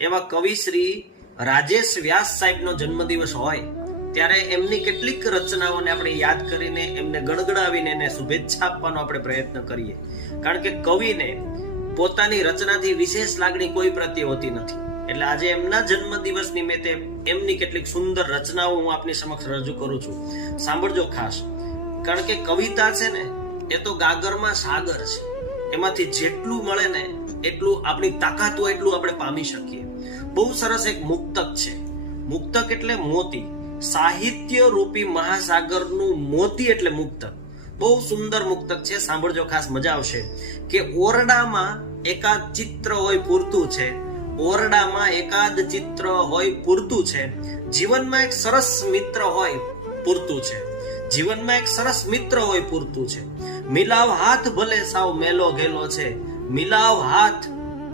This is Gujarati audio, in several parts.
એવા કવિ શ્રી રાજેશ વ્યાસ સાહેબનો જન્મદિવસ હોય ત્યારે એમની કેટલીક રચનાઓને આપણે યાદ કરીને એમને ગણગણાવીને એને શુભેચ્છા આપવાનો આપણે પ્રયત્ન કરીએ. કારણ કે કવિને પોતાની રચનાથી વિશેષ લાગણી કોઈ પ્રત્યે હોતી નથી. એટલે આજે એમના જન્મદિવસ નિમિત્તે એમની કેટલીક સુંદર રચનાઓ હું આપની સમક્ષ રજૂ કરું છું. સાંભળજો ખાસ. કારણ કે કવિતા છે ને એ તો ગાગરમાં સાગર છે. એમાંથી જેટલું મળે ને એટલું આપણી તાકાત હોય એટલું આપણે પામી શકીએ. બહુ સરસ એક મુક્તક છે. મુક્તક એટલે મોતી. સાહિત્ય રૂપી મહાસાગરનું મોતી એટલે મુક્તક. બહુ સુંદર મુક્તક છે. સાંભળજો ખાસ, મજા આવશે. કે ઓરડામાં એકાદ ચિત્ર હોય પૂરતું છે. ઓરડામાં એકાદ ચિત્ર હોય પૂરતું છે. જીવનમાં એક સરસ મિત્ર હોય પૂરતું છે. જીવનમાં એક સરસ મિત્ર હોય પૂરતું છે. મિલાવ હાથ ભલે સાવ મેલો ગેલો છે. મિલાવ હાથ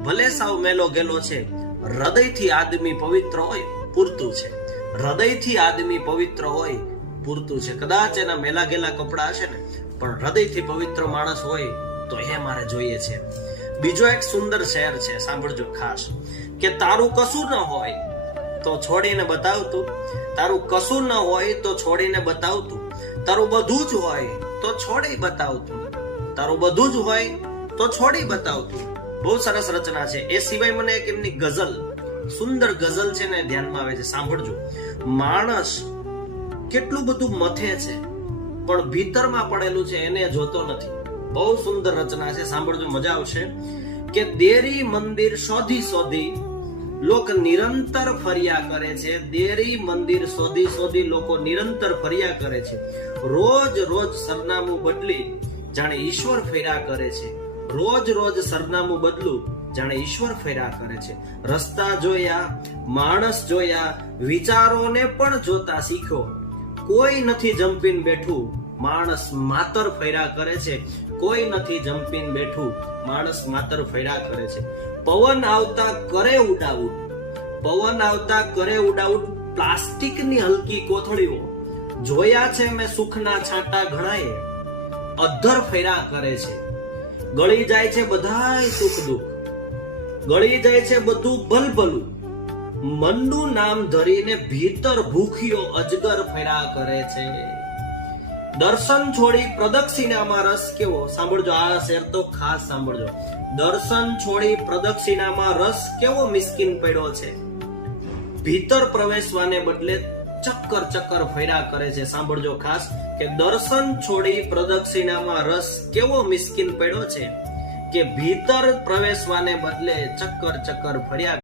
ભલે સાવ મેલો ગેલો છે. હૃદયથી આદમી પવિત્ર હોય પૂરતું છે. હૃદયથી આદમી પવિત્ર હોય પૂરતું છે. કદાચ એના મેલા ગેલા કપડા હશે ને, પણ હૃદયથી પવિત્ર માણસ હોય તો એ મારે જોઈએ છે. બીજો એક સુંદર શેર છે, સાંભળજો ખાસ. કે તારું કશું ન હોય તો છોડીને બતાવતું. તારું કશું ન હોય તો છોડીને બતાવતું. તારું બધું જ હોય તો છોડી બતાવતું. તારું બધું જ હોય તો છોડી બતાવતું. બહુ સરસ રચના છે. એ સિવાય મને એક એમની ગઝલ, સુંદર ગઝલ છે ને ધ્યાનમાં આવે છે. સાંભળજો. માણસ કેટલું બધું મથે છે પણ ભીતરમાં પડેલું છે એને જોતો નથી. બહુ સુંદર રચના છે. સાંભળજો, મજા આવશે. કે દેરી મંદિર શોધી શોધી લોક નિરંતર ફર્યા કરે છે. દેરી મંદિર શોધી શોધી લોકો નિરંતર ફર્યા કરે છે. રોજ રોજ સરનામું બદલી જાણે ઈશ્વર ફેર્યા કરે છે. રોજ રોજ સરનામું બદલું જાણે ઈશ્વર ફેર્યા કરે છે. રસ્તા જોયા, માણસ જોયા, વિચારોને પણ જોતા શીખો. કોઈ નથી જંપીને બેઠું, માણસ માતર ફેર્યા કરે છે. કોઈ નથી જંપીને બેઠું, માણસ માતર ફેર્યા કરે છે. પવન આવતા કરે ઉડાઉડ, પવન આવતા કરે ઉડાઉડ. પ્લાસ્ટિકની હલકી કોથળીઓ જોયા છે મેં સુખના છાંટા ઘણાએ. અધ્ધર ફેર્યા કરે છે. ગળી જાય છે બધાય સુખ દુઃખ, ગળી જાય છે બધું ભલભલું. મનનું નામ ધરીને ભીતર ભૂખ્યો અજગર ફેર્યા કરે છે. દર્શન છોડી પ્રદક્ષિણામાં રસ કેવો. સાંભળજો, આ શેર તો ખાસ સાંભળજો. દર્શન છોડી પ્રદક્ષિણામાં રસ કેવો મિસ્કીન પડ્યો છે. ભીતર પ્રવેશવાને બદલે ચક્કર ચક્કર ફેર્યા કરે છે. સાંભળજો ખાસ. કે દર્શન છોડી પ્રદક્ષિણામાં રસ કેવો મિસ્કીન પડ્યો છે. કે ભીતર પ્રવેશવાને બદલે ચક્કર ચક્કર ફર્યા